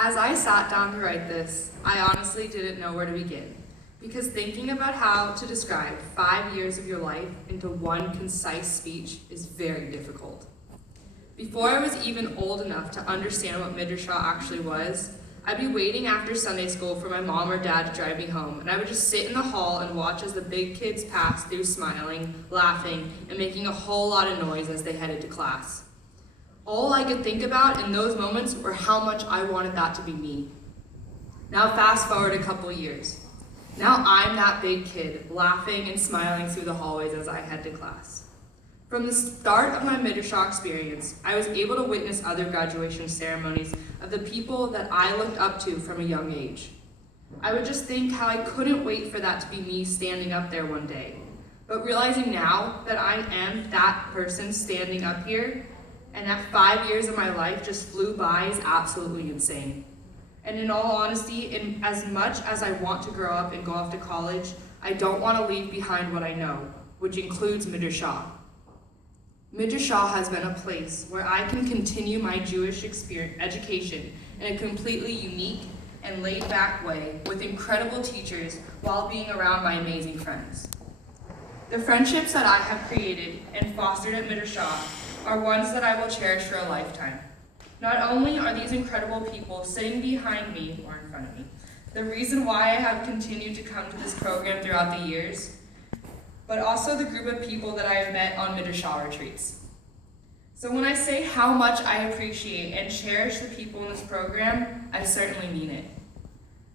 As I sat down to write this, I honestly didn't know where to begin, because thinking about how to describe 5 years of your life into one concise speech is very difficult. Before I was even old enough to understand what Midrasha actually was, I'd be waiting after Sunday school for my mom or dad to drive me home, and I would just sit in the hall and watch as the big kids passed through smiling, laughing, and making a whole lot of noise as they headed to class. All I could think about in those moments were how much I wanted that to be me. Now fast forward a couple years. Now I'm that big kid, laughing and smiling through the hallways as I head to class. From the start of my Midrasha experience, I was able to witness other graduation ceremonies of the people that I looked up to from a young age. I would just think how I couldn't wait for that to be me standing up there one day. But realizing now that I am that person standing up here, and that 5 years of my life just flew by is absolutely insane. And in all honesty, in as much as I want to grow up and go off to college, I don't want to leave behind what I know, which includes Midrasha. Midrasha has been a place where I can continue my Jewish education in a completely unique and laid-back way with incredible teachers while being around my amazing friends. The friendships that I have created and fostered at Midrasha are ones that I will cherish for a lifetime. Not only are these incredible people sitting behind me or in front of me, the reason why I have continued to come to this program throughout the years, but also the group of people that I have met on Midrasha retreats. So when I say how much I appreciate and cherish the people in this program, I certainly mean it.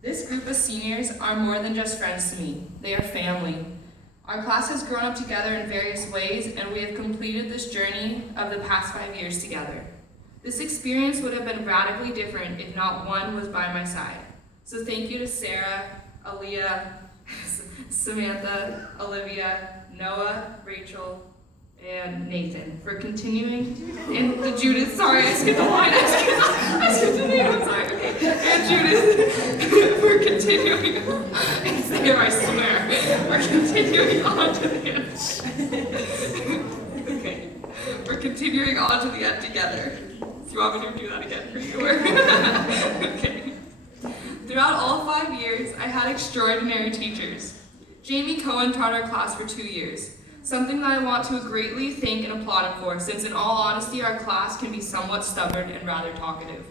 This group of seniors are more than just friends to me, they are family. Our class has grown up together in various ways, and we have completed this journey of the past 5 years together. This experience would have been radically different if not one was by my side. So thank you to Sarah, Aaliyah, Samantha, Olivia, Noah, Rachel, and Nathan for continuing, and the Judith, sorry, I skipped the line, I skipped the name, I'm sorry, okay, and Judith for continuing, it's there, I swear, for continuing on to the end, okay, we're continuing on to the end together. Do you want me to do that again for you, or? Okay. Throughout all 5 years, I had extraordinary teachers. Jamie Cohen taught our class for 2 years. Something that I want to greatly thank and applaud him for, since in all honesty, our class can be somewhat stubborn and rather talkative.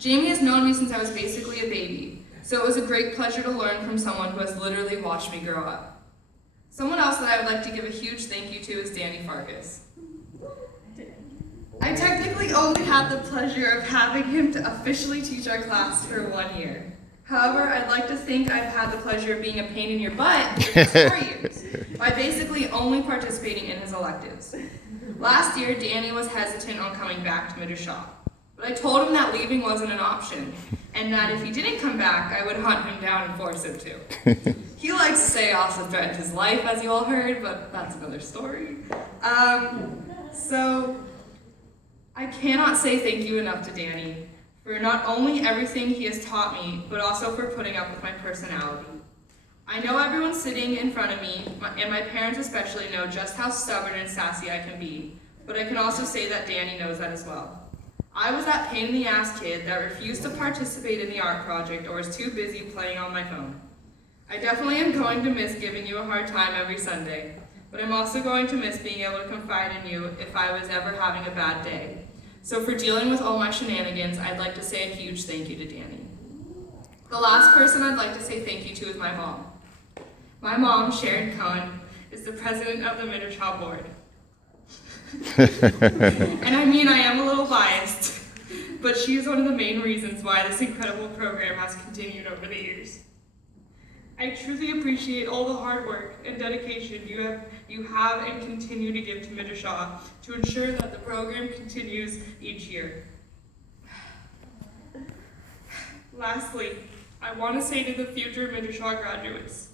Jamie has known me since I was basically a baby, so it was a great pleasure to learn from someone who has literally watched me grow up. Someone else that I would like to give a huge thank you to is Danny Farkas. I technically only had the pleasure of having him to officially teach our class for 1 year. However, I'd like to think I've had the pleasure of being a pain in your butt for 4 years by basically only participating in his electives. Last year, Danny was hesitant on coming back to Midrasha, but I told him that leaving wasn't an option, and that if he didn't come back, I would hunt him down and force him to. He likes to say also threatened his life, as you all heard, but that's another story. So I cannot say thank you enough to Danny for not only everything he has taught me, but also for putting up with my personality. I know everyone sitting in front of me, and my parents especially, know just how stubborn and sassy I can be, but I can also say that Danny knows that as well. I was that pain in the ass kid that refused to participate in the art project or was too busy playing on my phone. I definitely am going to miss giving you a hard time every Sunday, but I'm also going to miss being able to confide in you if I was ever having a bad day. So for dealing with all my shenanigans, I'd like to say a huge thank you to Danny. The last person I'd like to say thank you to is my mom. My mom, Sharon Cohen, is the president of the Midrasha board. And I mean, I am a little biased, but she is one of the main reasons why this incredible program has continued over the years. I truly appreciate all the hard work and dedication you have and continue to give to Midrasha to ensure that the program continues each year. Lastly, I want to say to the future Midrasha graduates,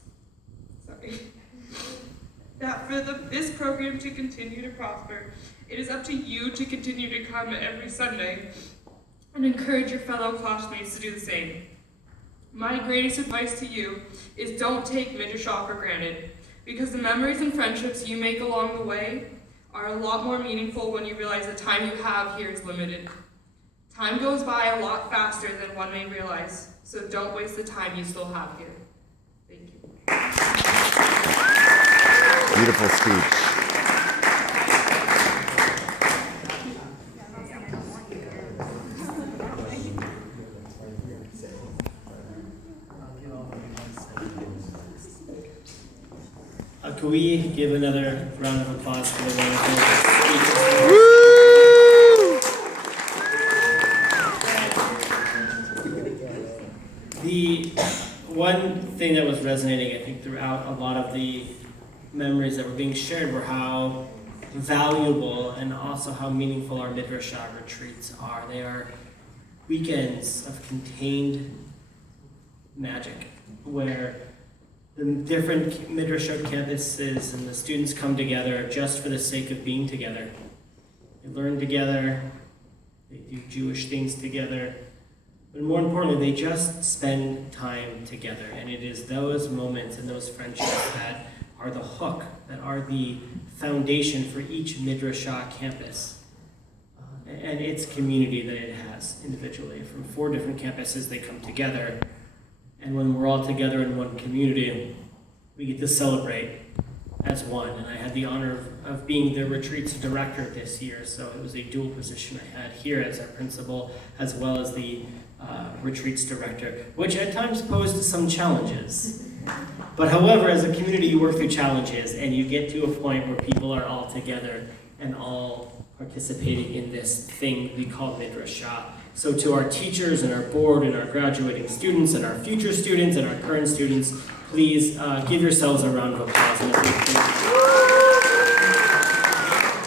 that for this program to continue to prosper, it is up to you to continue to come every Sunday and encourage your fellow classmates to do the same. My greatest advice to you is don't take Midrasha for granted, because the memories and friendships you make along the way are a lot more meaningful when you realize the time you have here is limited. Time goes by a lot faster than one may realize, so don't waste the time you still have here. Thank you. Beautiful speech. Can we give another round of applause for the wonderful speakers? The one thing that was resonating, I think, throughout a lot of the memories that were being shared were how valuable and also how meaningful our Midrasha retreats are. They are weekends of contained magic where the different Midrasha campuses and the students come together just for the sake of being together. They learn together, they do Jewish things together, but more importantly, they just spend time together. And it is those moments and those friendships that are the hook, that are the foundation for each Midrasha campus and its community that it has individually. From 4 different campuses, they come together. And when we're all together in one community, we get to celebrate as one. And I had the honor of being the retreats director this year, so it was a dual position I had here as our principal, as well as the retreats director, which at times posed some challenges. But however, as a community, you work through challenges, and you get to a point where people are all together and all participating in this thing we call Midrasha. So to our teachers and our board and our graduating students and our future students and our current students, please give yourselves a round of applause.